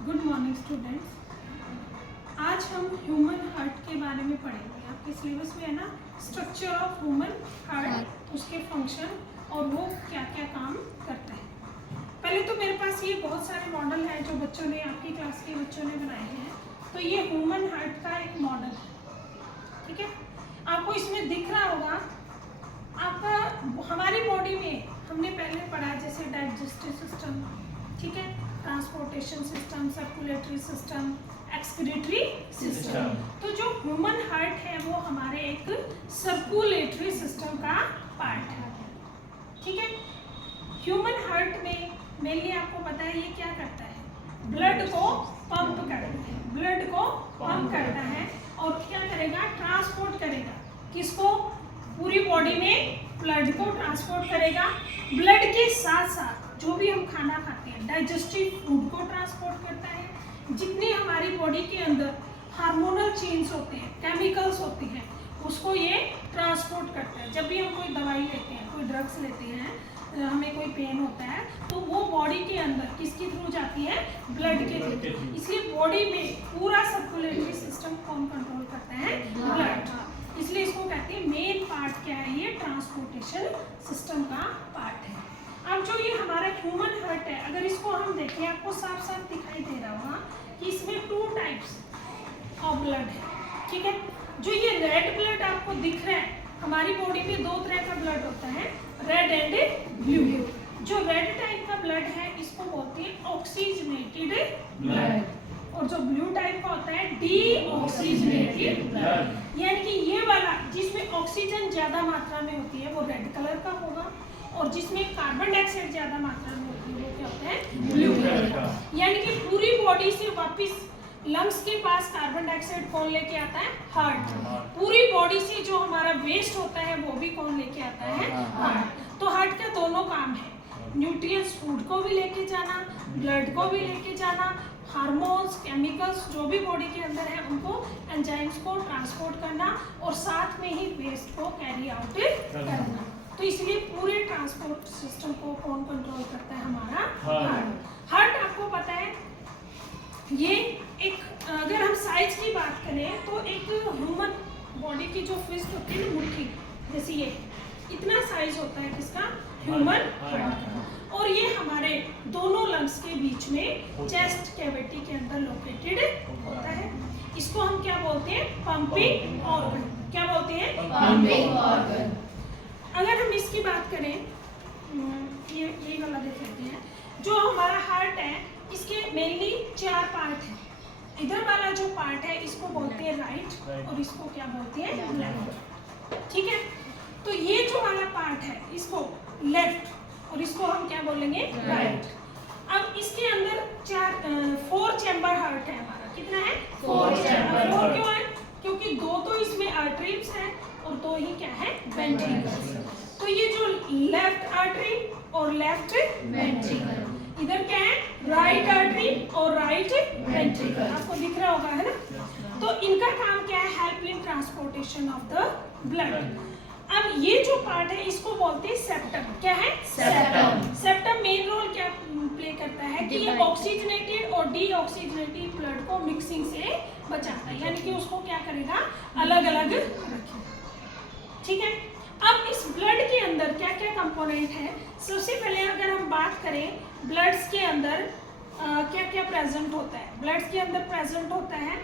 Good morning students. आज हम human heart के बारे में पढ़ेंगे। आपके सिलेबस में है ना, स्ट्रक्चर ऑफ ह्यूमन हार्ट, उसके फंक्शन और वो क्या क्या काम करता है। पहले तो मेरे पास ये बहुत सारे मॉडल हैं जो बच्चों ने, आपकी क्लास के बच्चों ने बनाए हैं। तो ये ह्यूमन हार्ट का एक मॉडल है, ठीक है। आपको इसमें दिख रहा होगा आपका हमारी बॉडी में हमने पहले पढ़ा जैसे डाइजेस्टिव सिस्टम, ठीक है, transportation system, circulatory system, excretory system. तो जो ह्यूमन हार्ट है वो हमारे एक सर्कुलेटरी सिस्टम का पार्ट है, ठीक है। ह्यूमन हार्ट में मेनली आपको पता है ये क्या करता है, ब्लड को पंप करता है, ब्लड को पंप करता है और क्या करेगा, ट्रांसपोर्ट करेगा। किसको? पूरी बॉडी में ब्लड को ट्रांसपोर्ट करेगा। ब्लड के साथ साथ जो भी हम खाना खाते हैं, डाइजेस्टिव फूड को ट्रांसपोर्ट करता है। जितनी हमारी बॉडी के अंदर हार्मोनल चेंज होते हैं, केमिकल्स होती हैं, उसको ये ट्रांसपोर्ट करता है। जब भी हम कोई दवाई लेते हैं, कोई ड्रग्स लेते हैं, हमें कोई पेन होता है, तो वो बॉडी के अंदर किसके थ्रू जाती है? ब्लड के थ्रू। इसलिए बॉडी में पूरा सर्कुलेटरी सिस्टम कौन कंट्रोल करता है? ब्लड। इसलिए इसको कहते हैं मेन पार्ट क्या है, ये ट्रांसपोर्टेशन सिस्टम का पार्ट है। अब जो ये हमारा ह्यूमन हार्ट है, अगर इसको हम देखें, आपको साफ साफ दिखाई दे रहा होगा कि इसमें 2 टाइप्स ऑफ ब्लड है, ठीक है। जो ये रेड ब्लड आपको दिख रहा है, हमारी बॉडी में 2 तरह का ब्लड होता है, रेड एंड ब्लू। जो रेड टाइप का ब्लड है इसको बोलते हैं ऑक्सीजनेटेड ब्लड, और जो ब्लू टाइप का होता है डीऑक्सीजनेटेड ब्लड। यानी कि ये वाला जिसमें ऑक्सीजन ज्यादा मात्रा में होती है वो रेड कलर का होगा, और जिसमें कार्बन डाइऑक्साइड ज्यादा मात्रा में होती है वो क्या होता है? ब्लू कलर का। यानी कि पूरी बॉडी से वापस लंग्स के पास कार्बन डाइऑक्साइड कौन लेके आता है? हार्ट। पूरी बॉडी से जो हमारा वेस्ट होता है वो भी कौन लेके आता है? हार्ट। तो हार्ट का दोनों काम है, न्यूट्रिएंट्स फूड को भी लेके जाना, ब्लड को भी लेके जाना, हार्मोन्स, केमिकल्स जो भी बॉडी के अंदर है उनको, एंजाइम्स को ट्रांसपोर्ट करना, और साथ में ही वेस्ट को कैरी आउट करना। तो इसलिए पूरे ट्रांसपोर्ट सिस्टम को कौन कंट्रोल करता है? हमारा हार्ट। हार्ट आपको पता है ये एक, अगर हम साइज की बात करें तो एक ह्यूमन बॉडी की जो फिस्ट होती है, मुट्ठी जैसे ये इतना साइज होता है किसका? Human heart. और ये हमारे दोनों लंग्स के बीच में चेस्ट कैविटी के अंदर लोकेटेड होता है। इसको हम क्या बोलते हैं? Pumping organ. क्या बोलते हैं? Pumping organ. अगर हम इसकी बात करें, ये वाला देख लेते हैं। जो हमारा हार्ट है इसके मेनली 4 पार्ट हैं। इधर वाला जो पार्ट है इसको बोलते हैं राइट, और इसको क्या बोलते हैं? लेफ्ट, ठीक है। तो ये जो वाला पार्ट है इसको लेफ्ट, और इसको हम क्या बोलेंगे? राइट। अब इसके अंदर 4 चैम्बर हार्ट है हमारा। कितना है? 4 चैम्बर। 4 क्यों है? क्योंकि 2 तो इसमें आर्टरीज है और 2 ही क्या है? वेंट्रिकल्स। तो ये जो लेफ्ट आर्टरी और लेफ्ट वेंट्रिकल, इधर क्या है? राइट आर्टरी और राइट वेंट्रिकल। आपको दिख रहा होगा, है ना? तो इनका काम क्या है? Help in transportation of the blood. अब ये जो पार्ट है इसको बोलते हैं सेप्टम। क्या है? सेप्टम। सेप्टम मेन रोल क्या प्ले करता है कि ये ऑक्सीजनेटेड और डीऑक्सीजनेटेड ब्लड को मिक्सिंग से बचाता है, यानी कि उसको क्या करेगा? अलग अलग रखेगा, ठीक है। अब इस ब्लड के अंदर क्या क्या कंपोनेंट है? सबसे पहले अगर हम बात करें ब्लड्स के अंदर क्या क्या प्रेजेंट होता है। ब्लड्स के अंदर प्रेजेंट होता है,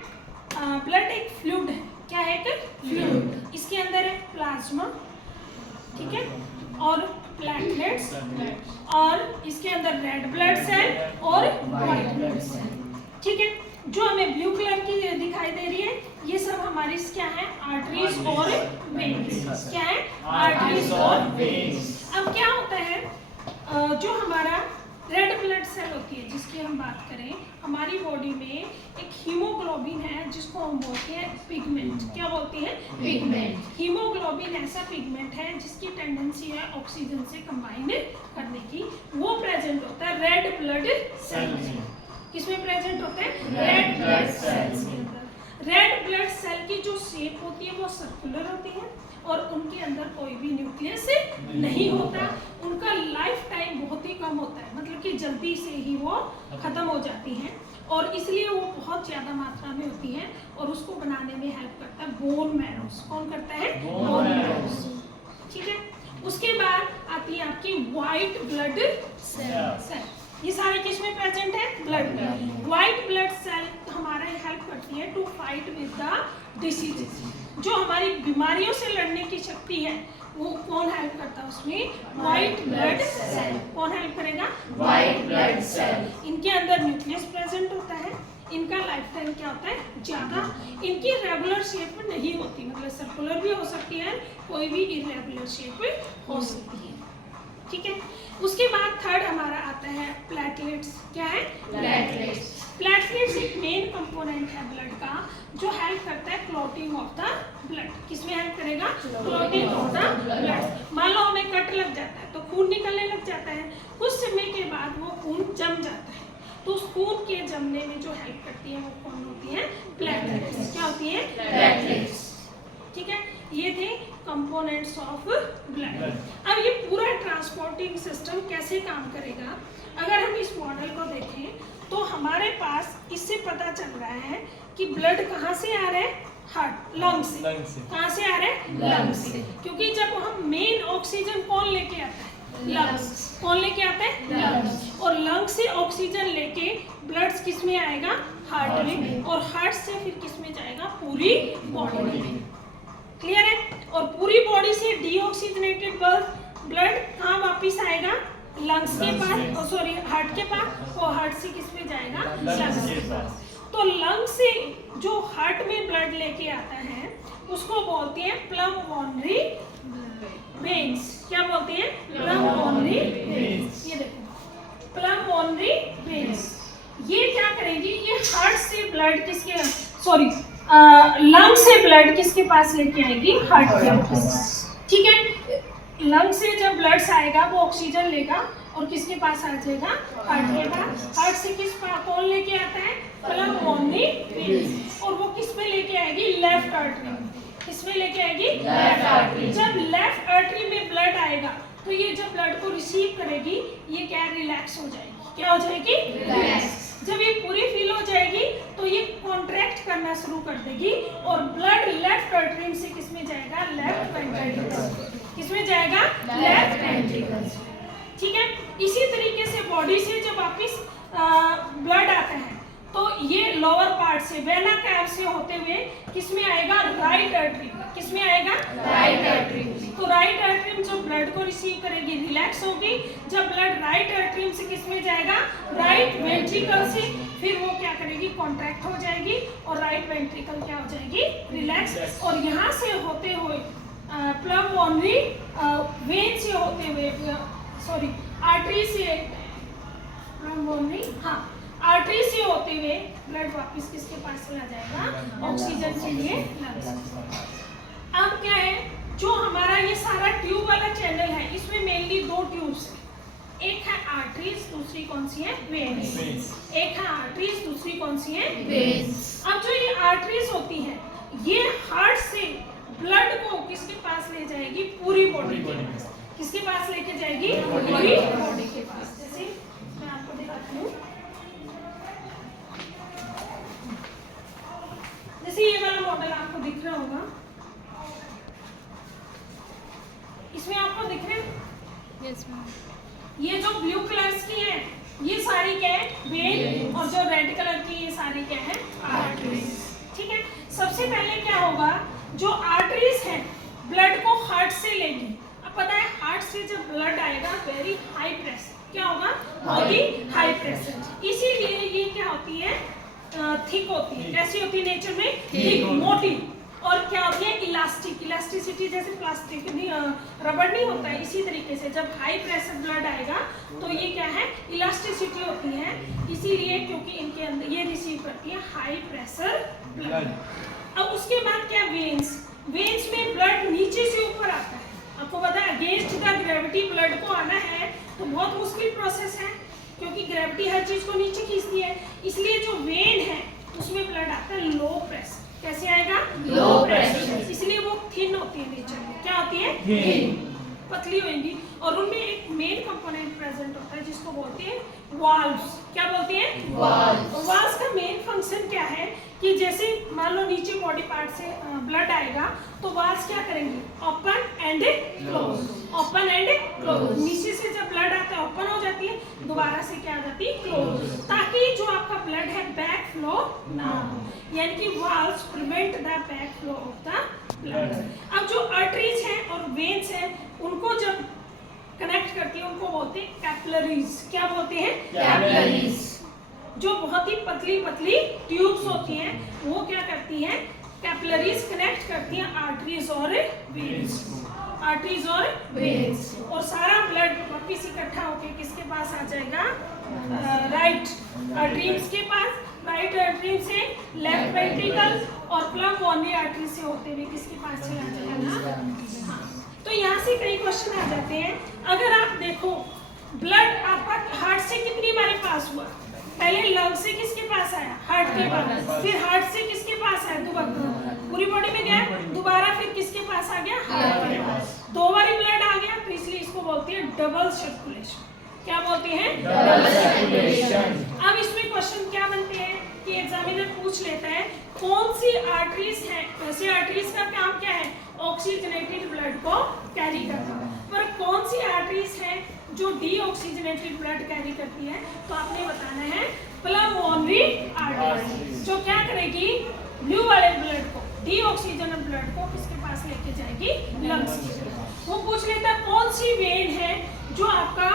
ब्लड एक फ्लूइड है। क्या है? एक फ्लूइड। इसके अंदर है प्लाज्मा, ठीक है, और प्लेटलेट्स, और इसके अंदर रेड ब्लड सेल और व्हाइट ब्लड सेल, ठीक है। जो हमें ब्लू कलर की दिखाई दे रही है ये सब हमारी क्या है? आर्टरीज और वेन्स। क्या है? आर्टरीज और वेन्स। अब क्या होता है, जो हमारा रेड ब्लड सेल होती है जिसकी हम बात करें, हमारी बॉडी में एक हीमोग्लोबिन है जिसको हम बोलते हैं पिगमेंट। क्या बोलते हैं? पिगमेंट। हीमोग्लोबिन ऐसा पिगमेंट है जिसकी टेंडेंसी है ऑक्सीजन से कंबाइन करने की। वो प्रेजेंट होता है रेड ब्लड सेल में। किसमें प्रेजेंट होते हैं? रेड ब्लड सेल्स के अंदर। रेड ब्लड सेल की जो शेप होती है वो सर्कुलर होती है और उनके अंदर कोई भी न्यूक्लियस नहीं होता। उनका लाइफ टाइम बहुत ही कम होता है, मतलब कि जल्दी से ही वो खत्म हो जाती हैं और इसलिए वो बहुत ज़्यादा मात्रा में होती हैं और उसको बनाने में हेल्प करता है बोन मैरोस। कौन करता है? बोन मैरोस। ठीक है, उसके बाद आती है आपकी वाइट ब्लड सेल। ये सारे किस में प्रेजेंट है? ब्लड में। वाइट ब्लड सेल हमारा हेल्प करती है to fight with the diseases. जो हमारी बीमारियों से लड़ने की शक्ति है वो कौन हेल्प करता है उसमें? White blood cell. कौन हेल्प करेगा? White blood cell. इनके अंदर न्यूक्लियस प्रेजेंट होता है। इनका लाइफ टाइम क्या होता है? ज़्यादा। इनकी रेगुलर शेप में नहीं होती, मतलब सर्कुलर भी हो सकती है, कोई भी इरेगुलर शेप में हो सकती है। ठीक है, उसके बाद थर्ड हमारा आता है प्लेटलेट्स। क्या है? प्लेटलेट्स। प्लेटलेट्स एक मेन कंपोनेंट है ब्लड का जो हेल्प करता है क्लॉटिंग ऑफ द ब्लड। किसमें हेल्प करेगा? Clotting of the blood. मान लो हमें कट लग जाता है तो खून निकलने लग जाता है, कुछ समय के बाद वो खून जम जाता है, तो उस खून के जमने में जो हेल्प करती है वो कौन होती है? प्लेटलेट्स। क्या होती है? प्लेटलेट्स। ठीक है, ये थे कंपोनेंट्स ऑफ ब्लड। अब ये पूरा ट्रांसपोर्टिंग सिस्टम कैसे काम करेगा? अगर हम इस मॉडल को देखें तो हमारे पास इससे पता चल रहा है कि ब्लड कहाँ से आ रहा है? हार्ट, लंग से। कहाँ से आ रहा है? लंग से। क्योंकि जब हम मेन ऑक्सीजन कौन लेके आता है? लंग्स। कौन लेके आता है? लंग्स। और लंग से ऑक्सीजन लेके ब्लड किस में आएगा? हार्ट में। और हार्ट से फिर किस में जाएगा? पूरी बॉडी में। क्लियर है? और पूरी बॉडी से डीऑक्सीजनेटेड ब्लड कहाँ वापिस आएगा? लंग्स के पास, सॉरी हार्ट के पास, और हार्ट से किस में जाएगा? लंग्स के पास। तो लंग से जो हार्ट में ब्लड लेके आता है उसको बोलते हैं पल्मोनरी वेन्स। क्या बोलते हैं? Pulmonary veins. ये देखो पल्मोनरी वेन्स, ये क्या करेंगी? ये हार्ट से ब्लड किसके, सॉरी लंग से ब्लड किसके पास लेके आएगी? हार्ट के पास। ठीक है, लंग से जब ब्लड आएगा वो ऑक्सीजन लेगा और किसके पास आ जाएगा? हार्ट के पास। हार्ट से किस कौन लेके आता है? Pulmonary veins. और वो किस में लेके आएगी? लेफ्ट आर्टरी में। किस में लेके आएगी? Left artery. जब लेफ्ट आर्टरी में ब्लड आएगा तो ये जब ब्लड को रिसीव करेगी ये क्या? रिलैक्स हो जाएगी। क्या हो जाएगी? रिलैक्स। जब ये पूरी फिल हो जाएगी तो ये कॉन्ट्रैक्ट करना शुरू कर देगी और ब्लड लेफ्ट आर्टरी से किस में जाएगा? Left ventricle. किस में जाएगा? Left ventricle. ठीक है, इसी तरीके से बॉडी से जब वापिस ब्लड आता है तो ये लोअर पार्ट से वेना कैव से होते हुए किस में आएगा? Right artery. किस में आएगा? Right artery. तो राइट आर्टरी जो ब्लड को रिसीव करेगी रिलैक्स होगी। जब ब्लड राइट आर्टरी से किस में जाएगा? राइट वेंट्रिकल से, फिर वो क्या करेगी? कॉन्ट्रैक्ट हो जाएगी और राइट वेंट्रिकल क्या हो जाएगी? रिलैक्स। और यहाँ से होते हुए पल्मोनरी वेन से होते हुए, सॉरी आर्टरी से, पल्मोनरी, हाँ आर्टरी से होते हुए ब्लड वापस किसके पास चला जाएगा? ऑक्सीजन के लिए लंग्स। अब क्या है, जो हमारा ये सारा ट्यूब वाला चैनल है इसमें मेनली दो ट्यूब्स हैं, एक है आर्टरीज, दूसरी कौन सी है? वेन्स। एक है आर्टरीज, दूसरी कौन सी है? वेन्स। अब जो ये आर्टरीज होती है ये हार्ट से ब्लड को किसके पास ले जाएगी? पूरी बॉडी के पास। किसके पास लेके जाएगी? पूरी बॉडी के पास। जैसे मैं आपको दिखाती हूँ, जैसे ये वाला मॉडल आपको दिख रहा होगा, इसमें आपको दिख रहे हैं? Yes ma'am. ये जो ब्लू कलर्स की है ये सारी क्या है? वेन। और जो रेड कलर की ये सारी क्या है? आर्टरीज। ठीक है, सबसे पहले क्या होगा, जो आर्टरीज है ब्लड को हार्ट से लेंगी। अब पता है हार्ट से जब ब्लड आएगा वेरी हाई प्रेशर, क्या होगा? बहुत ही हाई प्रेशर। इसीलिए ये क्या होती है? थिक होती है। कैसी होती है नेचर में? थिक, मोटी। और क्या होती है? इलास्टिक। इलास्टिसिटी जैसे प्लास्टिक नहीं, रबड़ नहीं होता है, इसी तरीके से जब हाई प्रेशर ब्लड आएगा तो ये क्या है? इलास्टिसिटी होती है। इसीलिए क्योंकि इनके अंदर ये रिसीव करती है हाई प्रेशर ब्लड। अब उसके बाद क्या? वेन्स। वेन्स में ब्लड नीचे से ऊपर आता है। आपको पता है अगेंस्ट द ग्रेविटी ब्लड को आना है तो बहुत मुश्किल प्रोसेस है क्योंकि ग्रेविटी हर चीज को नीचे खींचती है। इसलिए जो वेन है उसमें ब्लड आता है लो प्रेशर। होता है जिसको बोलते हैं वाल्व्स। क्या बोलते हैं? वाल्व्स। वाल्व्स का मेन फंक्शन क्या है कि जैसे मान लो नीचे बॉडी पार्ट से ब्लड आएगा तो वाल्व्स क्या करेंगी? Open and close, open and close. नीचे से जब ब्लड आता है ओपन हो जाती है, दोबारा से क्या आ जाती है? क्लोज, ताकि जो आपका ब्लड है बैक फ्लो ना हो, यानी कि valves prevent the back flow of the blood. अब जो आर्टरीज हैं और वेन्स हैं उनको जब कनेक्ट करती है उनको बोलते हैं कैपिलरीज। क्या बोलते हैं? कैपिलरीज। जो बहुत ही पतली पतली ट्यूब्स होती हैं वो क्या करती हैं? कैपिलरीज कनेक्ट करती हैं आर्टरीज और वेन्स, आर्टरीज और वेन्स, और सारा ब्लड वापिस इकट्ठा होकर किसके पास आ जाएगा? राइट आर्टरीज के पास। राइट आर्टरी से लेफ्ट वेंट्रिकल और प्लम आर्टरी से होते हुए किसके पास चला जाएगा ना? तो यहाँ से कई क्वेश्चन आ जाते हैं। अगर आप देखो ब्लड आपका हार्ट से कितनी बार पास हुआ? पहले लंग से किसके पास आया? हार्ट के पास। फिर हार्ट से किसके पास आया? दोबारा पूरी बॉडी में गया, दोबारा फिर किसके पास आ गया? हार्ट के पास। दो बार ब्लड आ गया तो इसलिए इसको बोलते हैं डबल सर्कुलेशन। क्या बोलते हैं? Double circulation. अब इसमें क्वेश्चन क्या बनते हैं कि एग्जामिनर पूछ लेता है कौन सी आर्टरीज है? वैसे आर्टरीज का काम क्या है? ऑक्सीजनेटेड ब्लड को कैरी करना। पर कौन सी आर्टरीज है जो डीऑक्सीजनेटेड ब्लड कैरी करती है? तो आपने बताना है पल्मोनरी आर्टरी, जो क्या करेगी? ब्लू वाले ब्लड को, डीऑक्सीजनेटेड ब्लड को किसके पास लेके जाएगी? लंग्स की। वो पूछ लेता है कौन सी वेन है जो आपका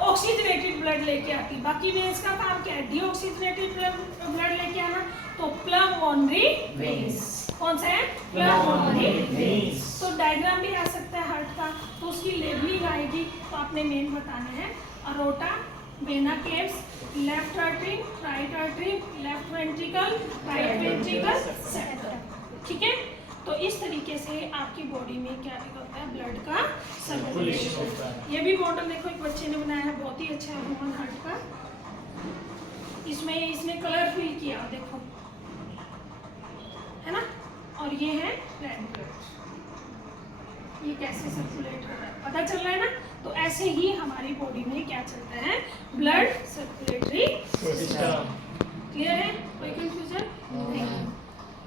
ऑक्सीजनेटेड ब्लड लेके आती। बाकी वेन्स का काम क्या है? डीऑक्सीजनेटेड ब्लड लेके आना। तो पल्मोनरी वेन्स। कौन सा है? Pulmonary veins. तो डायग्राम भी आ सकता है हार्ट का, तो उसकी लेबलिंग आएगी। तो आपने मेन बताना है aorta, vena caves, left artery, right artery, left ventricle, right ventricle, septum. ठीक है, तो इस तरीके से आपकी बॉडी में क्या होता है? ब्लड का सर्कुलेशन होता है। ये भी मॉडल देखो एक बच्चे ने बनाया है, बहुत ही अच्छा है ह्यूमन हार्ट का। इसमें इसने कलर फिल किया, देखो है ना, और ये है रेड ब्लड। ये कैसे सर्कुलेट हो रहा है पता चल रहा है ना? तो ऐसे ही हमारी बॉडी में क्या चलता है? Blood circulatory system. क्लियर है? कोई कंफ्यूजन नहीं?